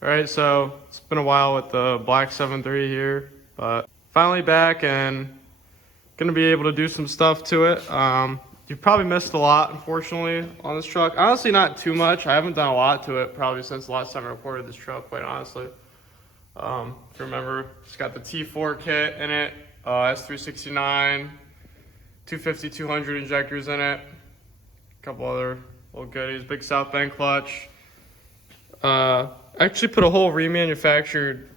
All right, so it's been a while with the black 7.3 here, but finally back and gonna be able to do some stuff to it. You've probably missed a lot, unfortunately, on this truck. Honestly, not too much. I haven't done a lot to it probably since the last time I recorded this truck, quite honestly. If you remember, it's got the T4 kit in it, S369, 250, 200 injectors in it, a couple other little goodies, big South Bend clutch. Actually put a whole remanufactured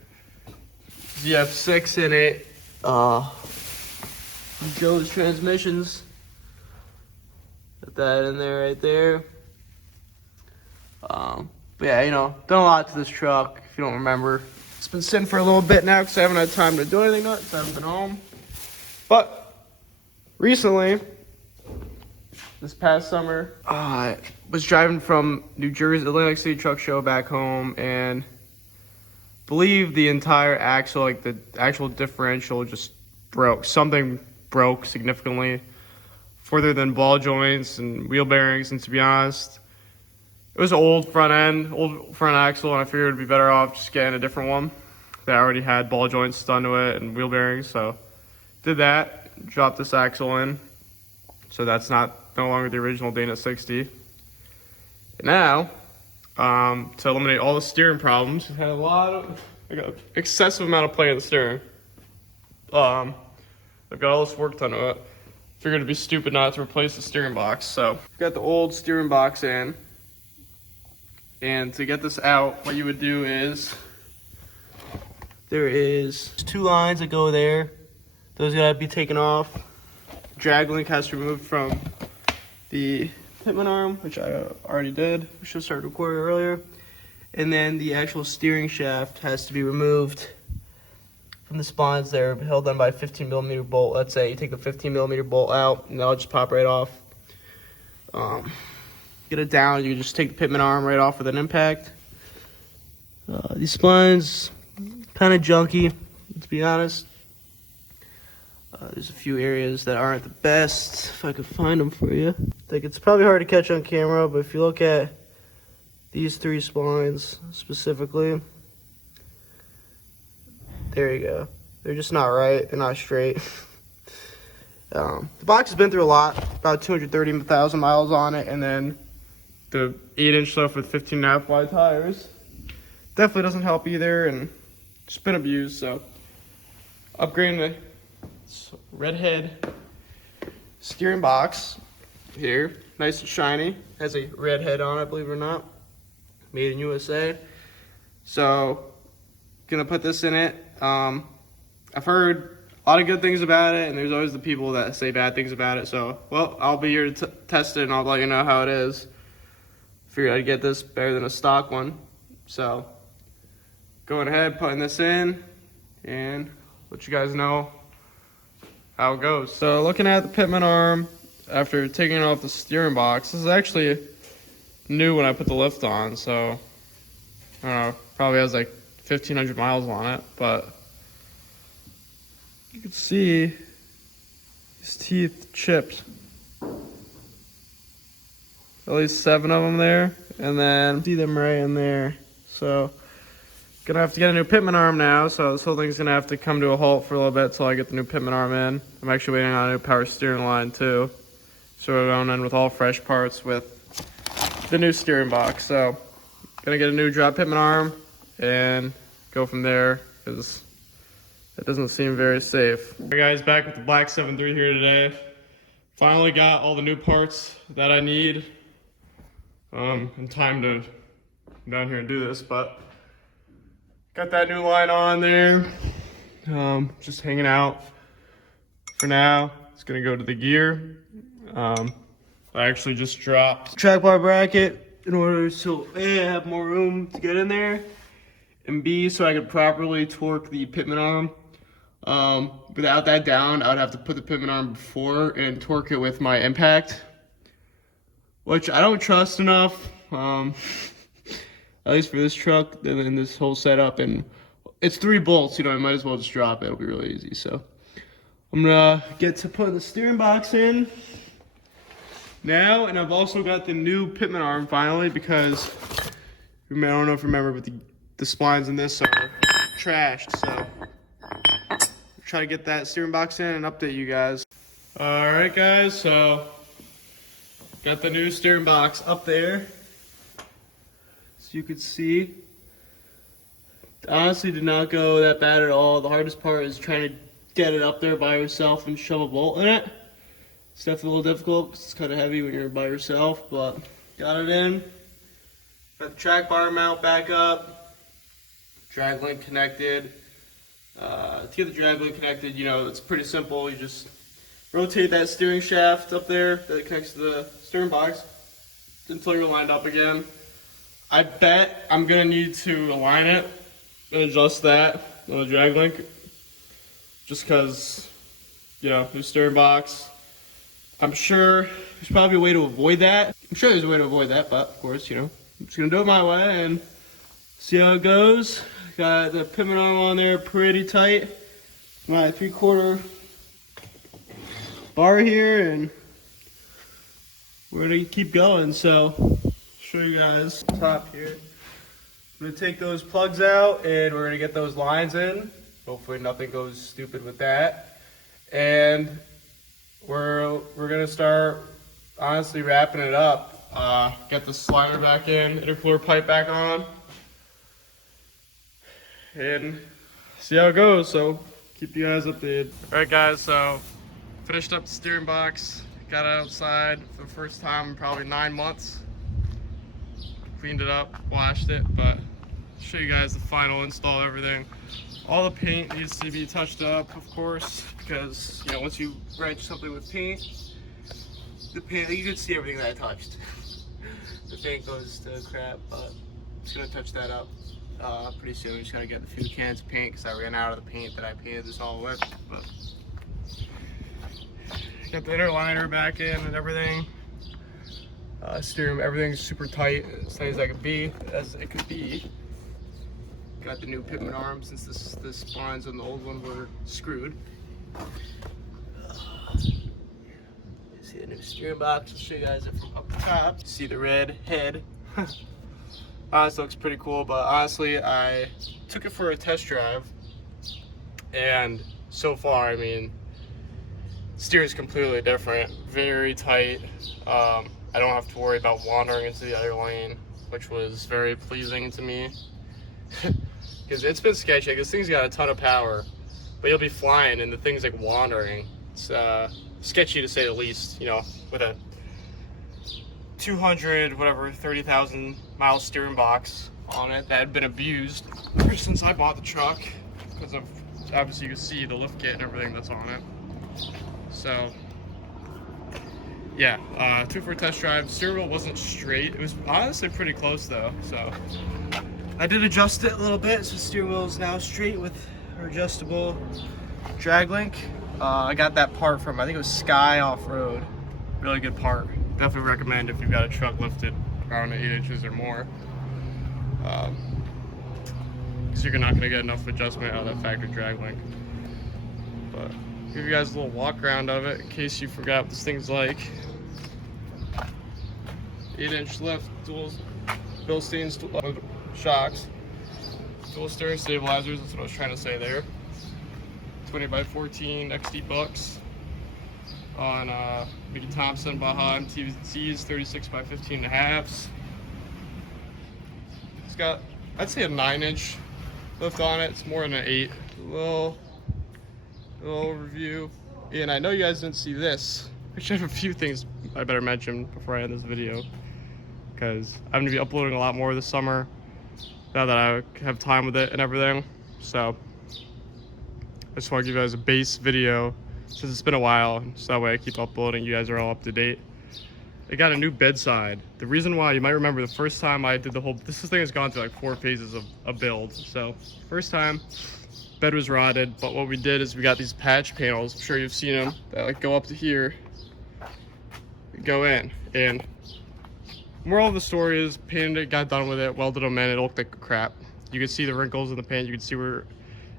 ZF6 in it. Joe's transmissions. Put that in there right there. But yeah, done a lot to this truck, if you don't remember. It's been sitting for a little bit now because I haven't had time to do anything to it, so I haven't been home. But recently, this past summer, I was driving from New Jersey, Atlantic City Truck Show back home, and believe the entire axle, like the actual differential, just broke. Something broke significantly further than ball joints and wheel bearings. And to be honest, it was an old front axle, and I figured it'd be better off just getting a different one that already had ball joints done to it and wheel bearings. So did that, dropped this axle in. So that's no longer the original Dana 60. And now, to eliminate all the steering problems, I had an excessive amount of play in the steering. I've got all this work done to it. Figured it'd be stupid not to replace the steering box. So I've got the old steering box in. And to get this out, what you would do is, there is 2 lines that go there. Those gotta be taken off. Drag link has to be removed from the pitman arm, which I already did. I should have started recording earlier. And then the actual steering shaft has to be removed from the splines there, held on by a 15mm bolt. Let's say you take the 15mm bolt out, and that'll just pop right off. Get it down, you can just take the pitman arm right off with an impact. These splines, kind of junky, to be honest. There's a few areas that aren't the best, if I could find them for you. I think it's probably hard to catch on camera, but if you look at these 3 splines specifically, there you go. They're just not right, they're not straight. The box has been through a lot, about 230,000 miles on it, and then the 8-inch stuff with 15.5 wide tires definitely doesn't help either, and it's been abused. So upgrading the Redhead steering box here, nice and shiny, has a Redhead on it, believe it or not, made in USA. So gonna put this in it. I've heard a lot of good things about it, and there's always the people that say bad things about it. So, well, I'll be here to test it, and I'll let you know how it is. Figured I'd get this better than a stock one. So, going ahead, putting this in, and let you guys know how it goes. So, looking at the pitman arm, after taking it off the steering box, this is actually new when I put the lift on, so, I don't know, probably has like 1,500 miles on it, but you can see these teeth chipped. At least 7 of them there, and then see them right in there. So, gonna have to get a new pitman arm now, so this whole thing's gonna have to come to a halt for a little bit until I get the new pitman arm in. I'm actually waiting on a new power steering line too. So we're going in with all fresh parts with the new steering box. So, gonna get a new drop pitman arm and go from there, because it doesn't seem very safe. Alright guys, back with the black 7.3 here today. Finally got all the new parts that I need. And time to come down here and do this, but got that new line on there. Just hanging out for now. It's gonna go to the gear. I actually just dropped track bar bracket in order to A, have more room to get in there, and B, so I could properly torque the pitman arm. Without that down, I would have to put the pitman arm before and torque it with my impact, which I don't trust enough, at least for this truck and this whole setup. And it's 3 bolts, I might as well just drop it. It'll be really easy. So I'm gonna get to put the steering box in now, and I've also got the new pitman arm finally, because I don't know if you remember, but the splines in this are trashed, so try to get that steering box in and update you guys. All right, guys, so got the new steering box up there. So you can see, honestly did not go that bad at all. The hardest part is trying to get it up there by yourself and shove a bolt in it. It's definitely a little difficult because it's kind of heavy when you're by yourself, but got it in. Got the track bar mount back up, drag link connected. To get the drag link connected, you know, it's pretty simple. You just rotate that steering shaft up there that connects to the steering box until you're lined up again. I bet I'm gonna need to align it and adjust that on the drag link, just because, you know, new steering box. I'm sure there's probably a way to avoid that. I'm sure there's a way to avoid that, but of course, you know, I'm just gonna do it my way and see how it goes. Got the pitman arm on there pretty tight. My 3/4 bar here, and we're gonna keep going. So, show you guys top here. I'm gonna take those plugs out and we're gonna get those lines in. Hopefully nothing goes stupid with that. And we're gonna start honestly wrapping it up. Get the slider back in, intercooler pipe back on, and see how it goes. So keep you guys updated. All right, guys, so finished up the steering box, got it outside for the first time in probably 9 months. Cleaned it up, washed it, but I'll show you guys the final install of everything. All the paint needs to be touched up, of course, because, you know, once you wrench something with paint, the paint, you can see everything that I touched. The paint goes to crap, but I'm just gonna touch that up pretty soon. Just gotta get a few cans of paint because I ran out of the paint that I painted this all with. But got the inner liner back in and everything. Steering, everything's super tight, as tight as I could be, as it could be. Got the new pitman arm since the splines on the old one were screwed. See the new steering box. I'll show you guys it from up the top. See the Redhead. Honestly, looks pretty cool, but honestly, I took it for a test drive, and so far, I mean, steer's completely different. Very tight. I don't have to worry about wandering into the other lane, which was very pleasing to me. Because it's been sketchy. This thing's got a ton of power, but you'll be flying and the thing's like wandering. It's sketchy to say the least, you know, with a 30,000 mile steering box on it that had been abused ever since I bought the truck, because of, obviously you can see the lift kit and everything that's on it. So yeah, took for a test drive. Steering wheel wasn't straight. It was honestly pretty close though, so I did adjust it a little bit, so steering wheel is now straight with our adjustable drag link. I got that part from, I think it was Sky Off-Road. Really good part. Definitely recommend if you've got a truck lifted around 8 inches or more. Because you're not going to get enough adjustment out of that factory drag link. But I'll give you guys a little walk around of it in case you forgot what this thing's like. 8-inch lift, dual Bilstein shocks, dual steering stabilizers, that's what I was trying to say there. 20x14 XD bucks on Mickey Thompson Baja MTZs 36x15.5s. It's got, I'd say, a 9-inch lift on it. It's more than an 8. A little overview. And I know you guys didn't see this. Actually, I have a few things I better mention before I end this video, because I'm going to be uploading a lot more this summer now that I have time with it and everything. So I just want to give you guys a base video since it's been a while, so that way I keep uploading, you guys are all up to date. It got a new bedside. The reason why, you might remember the first time I did the whole, this thing has gone through like 4 phases of a build. So first time, bed was rotted, but what we did is we got these patch panels, I'm sure you've seen them, that like go up to here, go in, and moral of the story is painted it, got done with it, welded them in, it looked like crap. You could see the wrinkles in the paint, you could see where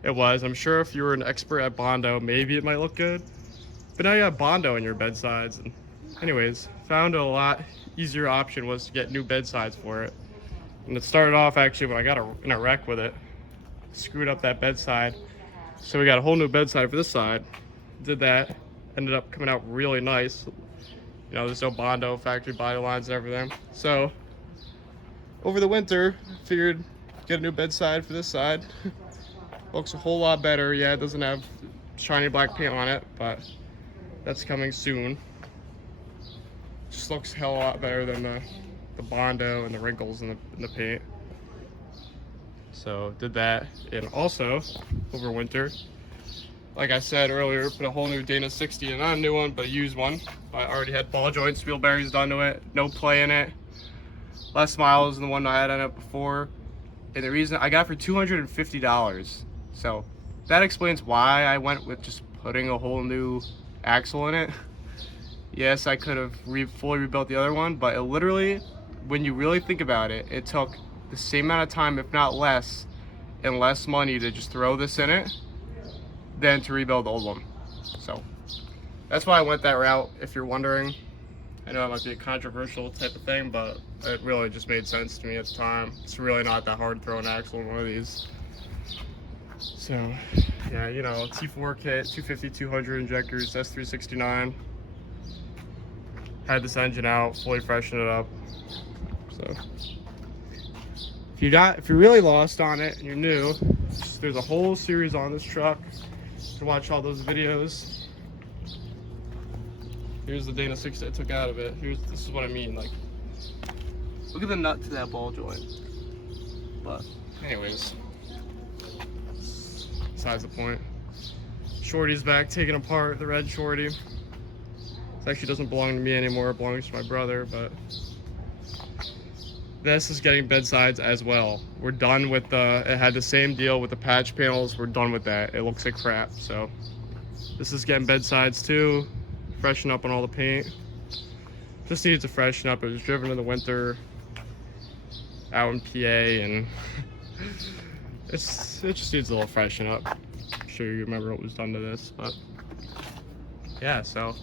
it was. I'm sure if you were an expert at Bondo, maybe it might look good, but now you have Bondo in your bedsides. And anyways, found a lot easier option was to get new bedsides for it. And it started off actually when I got in a wreck with it. Screwed up that bedside. So we got a whole new bedside for this side. Did that. Ended up coming out really nice. You know, there's no Bondo, factory body lines and everything. So over the winter, figured get a new bedside for this side. Looks a whole lot better. Yeah, it doesn't have shiny black paint on it, but that's coming soon. Just looks a hell of a lot better than the Bondo and the wrinkles in the paint. So did that. And also over winter, like I said earlier, put a whole new Dana 60 in, not a new one, but a used one. I already had ball joints, wheel bearings done to it, no play in it, less miles than the one I had on it before. And the reason I got it for $250. So that explains why I went with just putting a whole new axle in it. Yes, I could have fully rebuilt the other one, but it literally, when you really think about it, it took the same amount of time, if not less, and less money to just throw this in it than to rebuild the old one. So that's why I went that route, if you're wondering. I know it might be a controversial type of thing, but it really just made sense to me at the time. It's really not that hard to throw an axle in one of these. So yeah, you know, T4 kit, 250, 200 injectors, S369. Had this engine out, fully freshened it up. So if you're really lost on it and you're new, there's a whole series on this truck. You can watch all those videos. Here's the Dana 60 I took out of it. This is what I mean. Like, look at the nut to that ball joint. But anyways, besides the point. Shorty's back taken apart, the red Shorty. It actually doesn't belong to me anymore, it belongs to my brother, but this is getting bedsides as well. We're done with it had the same deal with the patch panels, we're done with that. It looks like crap, so this is getting bedsides too, freshen up on all the paint. Just needs to freshen up. It was driven in the winter out in PA, and it just needs a little freshen up. I'm sure you remember what was done to this, but yeah, so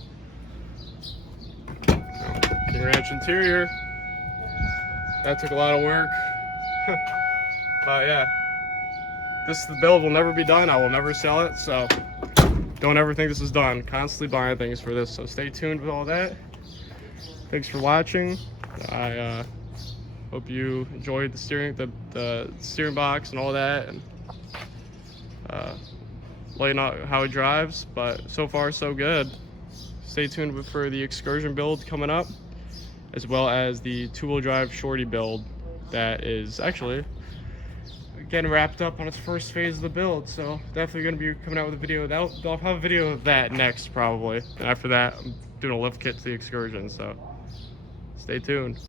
King Ranch interior. That took a lot of work. But yeah, the build will never be done. I will never sell it, so don't ever think this is done. Constantly buying things for this, so stay tuned with all that. Thanks for watching. I hope you enjoyed the steering box and all that, and let you know how it drives. But so far so good. Stay tuned for the excursion build coming up, as well as the two-wheel drive Shorty build that is actually getting wrapped up on its first phase of the build. So definitely going to be coming out with a video. I'll have a video of that next probably. And after that, I'm doing a lift kit to the excursion. So stay tuned.